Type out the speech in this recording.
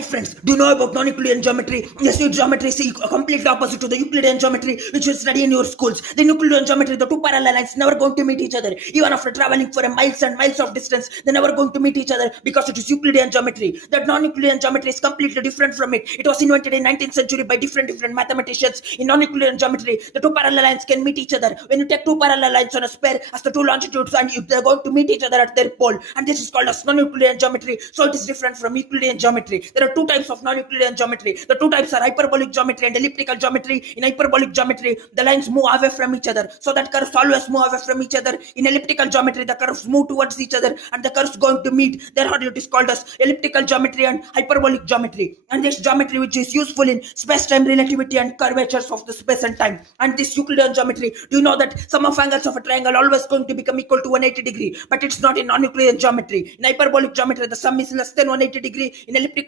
Hi friends, do you know about non-Euclidean geometry? Yes, your geometry is completely opposite to the Euclidean geometry which you study in your schools. The Euclidean geometry, the two parallel lines never going to meet each other. Even after traveling for miles and miles of distance, they're never going to meet each other because it is Euclidean geometry. That non-Euclidean geometry is completely different from it. It was invented in 19th century by different mathematicians. In non-Euclidean geometry, the two parallel lines can meet each other. When you take two parallel lines on a sphere as the two longitudes and they're going to meet each other at their pole, and this is called as non-Euclidean geometry. So it is different from Euclidean geometry. There are two types of non-Euclidean geometry. The two types are hyperbolic geometry and elliptical geometry. In hyperbolic geometry, the lines move away from each other, so that curves always move away from each other. In elliptical geometry, the curves move towards each other and the curves going to meet. Therefore, it is called as elliptical geometry and hyperbolic geometry. And this geometry which is useful in space-time relativity and curvatures of the space and time. And this Euclidean geometry, do you know that sum of angles of a triangle always going to become equal to 180 degree? But it's not in non-Euclidean geometry. In hyperbolic geometry, the sum is less than 180 degree. In elliptical